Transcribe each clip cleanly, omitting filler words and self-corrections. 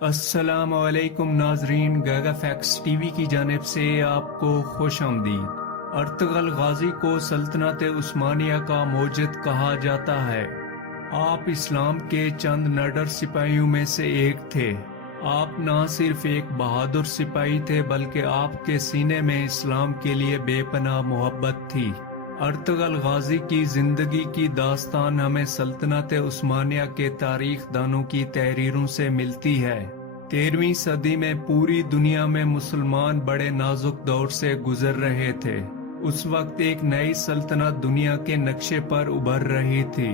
السلام علیکم ناظرین، گیگا فیکس ٹی وی کی جانب سے آپ کو خوش آمدید۔ ارطغرل غازی کو سلطنت عثمانیہ کا موجد کہا جاتا ہے۔ آپ اسلام کے چند نڈر سپاہیوں میں سے ایک تھے۔ آپ نہ صرف ایک بہادر سپاہی تھے بلکہ آپ کے سینے میں اسلام کے لیے بے پناہ محبت تھی۔ ارطغرل غازی کی زندگی کی داستان ہمیں سلطنت عثمانیہ کے تاریخ دانوں کی تحریروں سے ملتی ہے۔ 13ویں صدی میں پوری دنیا میں مسلمان بڑے نازک دور سے گزر رہے تھے۔ اس وقت ایک نئی سلطنت دنیا کے نقشے پر ابھر رہی تھی۔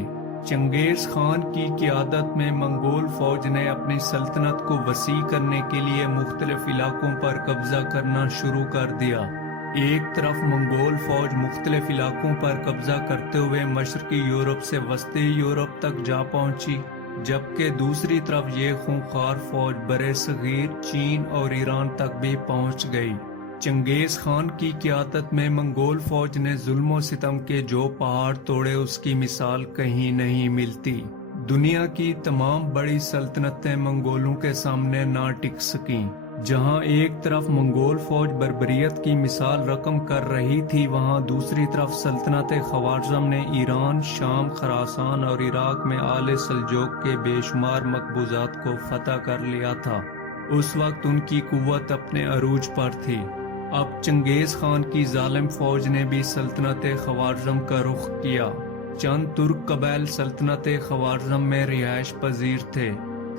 چنگیز خان کی قیادت میں منگول فوج نے اپنی سلطنت کو وسیع کرنے کے لیے مختلف علاقوں پر قبضہ کرنا شروع کر دیا۔ ایک طرف منگول فوج مختلف علاقوں پر قبضہ کرتے ہوئے مشرقی یورپ سے وسطی یورپ تک جا پہنچی، جبکہ دوسری طرف یہ خونخوار فوج برِ صغیر چین اور ایران تک بھی پہنچ گئی۔ چنگیز خان کی قیادت میں منگول فوج نے ظلم و ستم کے جو پہاڑ توڑے اس کی مثال کہیں نہیں ملتی۔ دنیا کی تمام بڑی سلطنتیں منگولوں کے سامنے نہ ٹک سکیں۔ جہاں ایک طرف منگول فوج بربریت کی مثال رقم کر رہی تھی، وہاں دوسری طرف سلطنت خوارزم نے ایران، شام، خراسان اور عراق میں آل سلجوق کے بے شمار مقبوضات کو فتح کر لیا تھا۔ اس وقت ان کی قوت اپنے عروج پر تھی۔ اب چنگیز خان کی ظالم فوج نے بھی سلطنت خوارزم کا رخ کیا۔ چند ترک قبائل سلطنت خوارزم میں رہائش پذیر تھے۔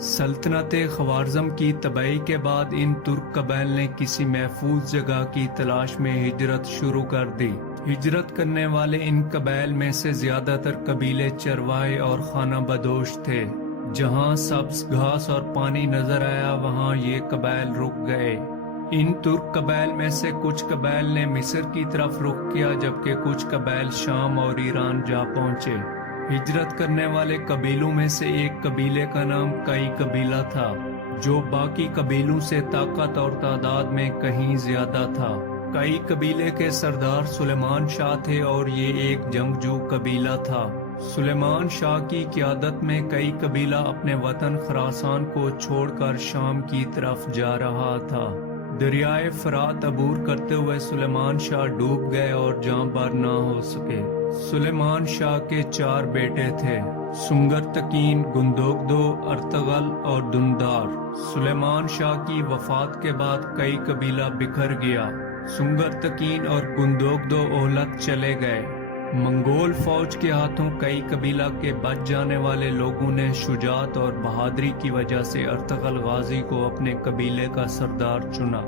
سلطنت خوارزم کی تباہی کے بعد ان ترک قبائل نے کسی محفوظ جگہ کی تلاش میں ہجرت شروع کر دی۔ ہجرت کرنے والے ان قبائل میں سے زیادہ تر قبیلے چرواہے اور خانہ بدوش تھے۔ جہاں سبز گھاس اور پانی نظر آیا وہاں یہ قبائل رک گئے۔ ان ترک قبائل میں سے کچھ قبائل نے مصر کی طرف رخ کیا، جبکہ کچھ قبائل شام اور ایران جا پہنچے۔ ہجرت کرنے والے قبیلوں میں سے ایک قبیلے کا نام کئی قبیلہ تھا، جو باقی قبیلوں سے طاقت اور تعداد میں کہیں زیادہ تھا۔ کئی قبیلے کے سردار سلیمان شاہ تھے اور یہ ایک جنگجو قبیلہ تھا۔ سلیمان شاہ کی قیادت میں کئی قبیلہ اپنے وطن خراسان کو چھوڑ کر شام کی طرف جا رہا تھا۔ دریائے فرات عبور کرتے ہوئے سلیمان شاہ ڈوب گئے اور جاں بر نہ ہو سکے۔ سلیمان شاہ کے 4 بیٹے تھے: سنگرتکین، گندوگدو، ارطغرل اور دندار۔ سلیمان شاہ کی وفات کے بعد کئی قبیلہ بکھر گیا۔ سنگرتکین اور گندوگدو اہلت چلے گئے۔ منگول فوج کے ہاتھوں کئی قبیلہ کے بچ جانے والے لوگوں نے شجاعت اور بہادری کی وجہ سے ارطغرل غازی کو اپنے قبیلے کا سردار چنا۔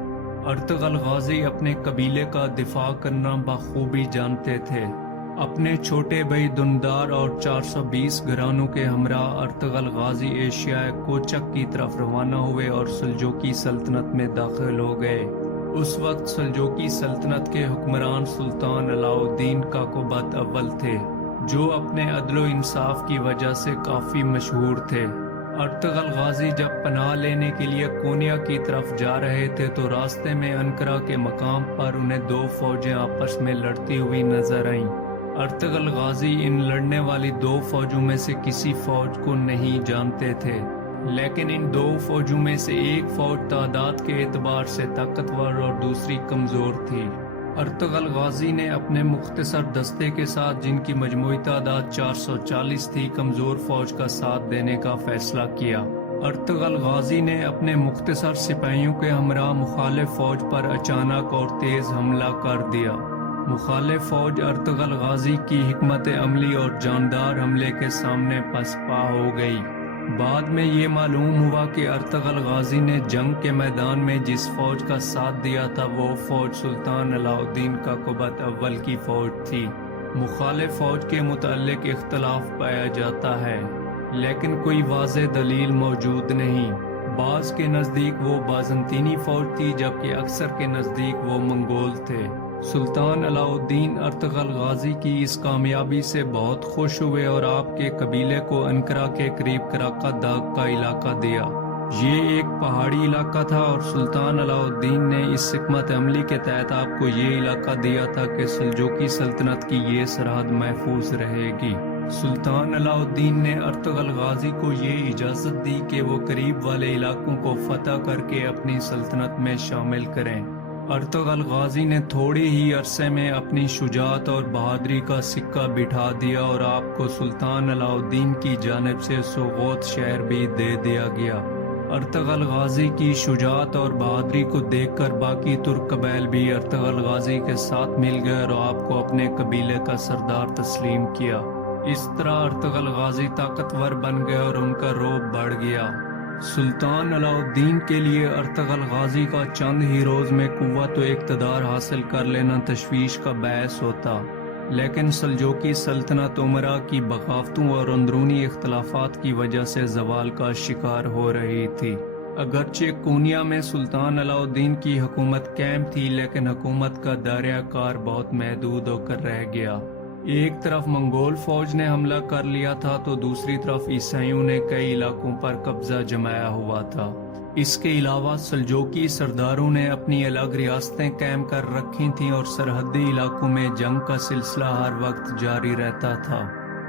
ارطغرل غازی اپنے قبیلے کا دفاع کرنا بخوبی جانتے تھے۔ اپنے چھوٹے بھائی دندار اور 420 گھرانوں کے ہمراہ ارطغرل غازی ایشیائے کوچک کی طرف روانہ ہوئے اور سلجوقی سلطنت میں داخل ہو گئے۔ اس وقت سلجوقی سلطنت کے حکمران سلطان علاء الدین کاکوبت اول تھے، جو اپنے عدل و انصاف کی وجہ سے کافی مشہور تھے۔ ارطغرل غازی جب پناہ لینے کے لیے کونیا کی طرف جا رہے تھے تو راستے میں انقرہ کے مقام پر انہیں 2 فوجیں آپس میں لڑتی ہوئی نظر آئیں۔ ارطغرل غازی ان لڑنے والی 2 فوجوں میں سے کسی فوج کو نہیں جانتے تھے، لیکن ان 2 فوجوں میں سے ایک فوج تعداد کے اعتبار سے طاقتور اور دوسری کمزور تھی۔ ارطغرل غازی نے اپنے مختصر دستے کے ساتھ، جن کی مجموعی تعداد 440 تھی، کمزور فوج کا ساتھ دینے کا فیصلہ کیا۔ ارطغرل غازی نے اپنے مختصر سپاہیوں کے ہمراہ مخالف فوج پر اچانک اور تیز حملہ کر دیا۔ مخالف فوج ارطغرل غازی کی حکمت عملی اور جاندار حملے کے سامنے پسپا ہو گئی۔ بعد میں یہ معلوم ہوا کہ ارطغرل غازی نے جنگ کے میدان میں جس فوج کا ساتھ دیا تھا وہ فوج سلطان علاء الدین کاکوبت اول کی فوج تھی۔ مخالف فوج کے متعلق اختلاف پایا جاتا ہے، لیکن کوئی واضح دلیل موجود نہیں۔ بعض کے نزدیک وہ بازنطینی فوج تھی، جبکہ اکثر کے نزدیک وہ منگول تھے۔ سلطان علاء الدین ارطغرل غازی کی اس کامیابی سے بہت خوش ہوئے اور آپ کے قبیلے کو انقرہ کے قریب کراقہ داغ کا علاقہ دیا۔ یہ ایک پہاڑی علاقہ تھا اور سلطان علاء الدین نے اس حکمت عملی کے تحت آپ کو یہ علاقہ دیا تھا کہ سلجوقی سلطنت کی یہ سرحد محفوظ رہے گی۔ سلطان علاء الدین نے ارطغرل غازی کو یہ اجازت دی کہ وہ قریب والے علاقوں کو فتح کر کے اپنی سلطنت میں شامل کریں۔ ارطغرل غازی نے تھوڑے ہی عرصے میں اپنی شجاعت اور بہادری کا سکہ بٹھا دیا اور آپ کو سلطان علاء الدین کی جانب سے سوغوت شہر بھی دے دیا گیا۔ ارطغرل غازی کی شجاعت اور بہادری کو دیکھ کر باقی ترک قبائل بھی ارطغرل غازی کے ساتھ مل گئے اور آپ کو اپنے قبیلے کا سردار تسلیم کیا۔ اس طرح ارطغرل غازی طاقتور بن گئے اور ان کا رعب بڑھ گیا۔ سلطان علاء الدین کے لیے ارطغرل غازی کا چند ہی روز میں قوت و اقتدار حاصل کر لینا تشویش کا باعث ہوتا، لیکن سلجوقی سلطنت امراء کی بغاوتوں اور اندرونی اختلافات کی وجہ سے زوال کا شکار ہو رہی تھی۔ اگرچہ کونیا میں سلطان علاء الدین کی حکومت قائم تھی، لیکن حکومت کا دائرہ کار بہت محدود ہو کر رہ گیا۔ ایک طرف منگول فوج نے حملہ کر لیا تھا تو دوسری طرف عیسائیوں نے کئی علاقوں پر قبضہ جمایا ہوا تھا۔ اس کے علاوہ سلجوقی سرداروں نے اپنی الگ ریاستیں قائم کر رکھی تھیں اور سرحدی علاقوں میں جنگ کا سلسلہ ہر وقت جاری رہتا تھا۔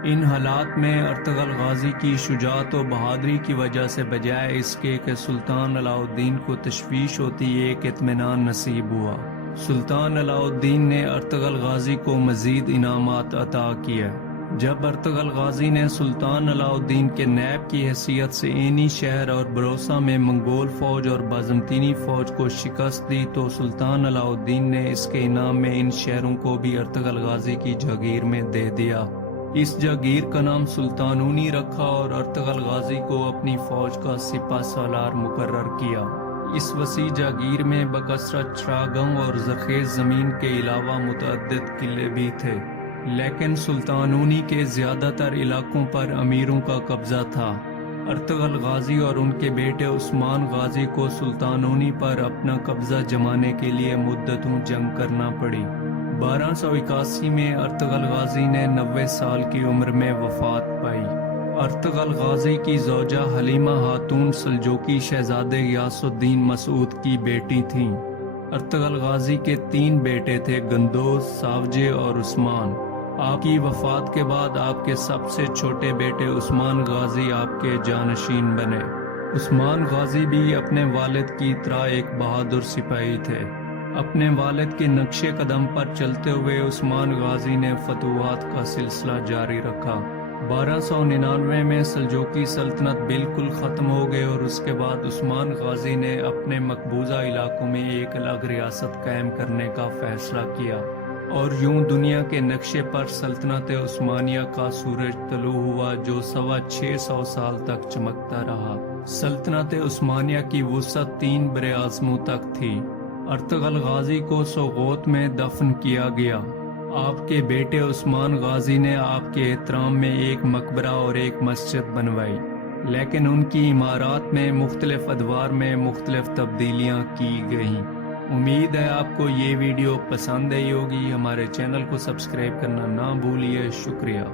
ان حالات میں ارطغرل غازی کی شجاعت و بہادری کی وجہ سے بجائے اس کے کہ سلطان علاء الدین کو تشویش ہوتی، ایک اطمینان نصیب ہوا۔ سلطان علاء الدین نے ارطغرل غازی کو مزید انعامات عطا کیے۔ جب ارطغرل غازی نے سلطان علاء الدین کے نائب کی حیثیت سے اینی شہر اور بروسا میں منگول فوج اور بازنطینی فوج کو شکست دی تو سلطان علاء الدین نے اس کے انعام میں ان شہروں کو بھی ارطغرل غازی کی جاگیر میں دے دیا۔ اس جاگیر کا نام سلطانونی رکھا اور ارطغرل غازی کو اپنی فوج کا سپہ سالار مقرر کیا۔ اس وسیع جاگیر میں بکثرت چراگاہوں اور زرخیز زمین کے علاوہ متعدد قلعے بھی تھے، لیکن سلطانونی کے زیادہ تر علاقوں پر امیروں کا قبضہ تھا۔ ارطغرل غازی اور ان کے بیٹے عثمان غازی کو سلطانونی پر اپنا قبضہ جمانے کے لیے مدتوں جنگ کرنا پڑی۔ 1281 میں ارطغرل غازی نے 90 سال کی عمر میں وفات پائی۔ ارطغرل غازی کی زوجہ حلیمہ خاتون سلجوقی شہزادے غیاث الدین مسعود کی بیٹی تھیں۔ ارطغرل غازی کے 3 بیٹے تھے، گندوز، ساوجے اور عثمان۔ آپ کی وفات کے بعد آپ کے سب سے چھوٹے بیٹے عثمان غازی آپ کے جانشین بنے۔ عثمان غازی بھی اپنے والد کی طرح ایک بہادر سپاہی تھے۔ اپنے والد کے نقش قدم پر چلتے ہوئے عثمان غازی نے فتوحات کا سلسلہ جاری رکھا۔ 1299 میں سلجوقی سلطنت بالکل ختم ہو گئی اور اس کے بعد عثمان غازی نے اپنے مقبوضہ علاقوں میں ایک الگ ریاست قائم کرنے کا فیصلہ کیا، اور یوں دنیا کے نقشے پر سلطنت عثمانیہ کا سورج طلوع ہوا جو 625 سال تک چمکتا رہا۔ سلطنت عثمانیہ کی وسعت 3 براعظموں تک تھی۔ ارطغرل غازی کو سوغوت میں دفن کیا گیا۔ آپ کے بیٹے عثمان غازی نے آپ کے احترام میں ایک مقبرہ اور ایک مسجد بنوائی، لیکن ان کی عمارات میں مختلف ادوار میں مختلف تبدیلیاں کی گئیں۔ امید ہے آپ کو یہ ویڈیو پسند آئی ہوگی۔ ہمارے چینل کو سبسکرائب کرنا نہ بھولیے۔ شکریہ۔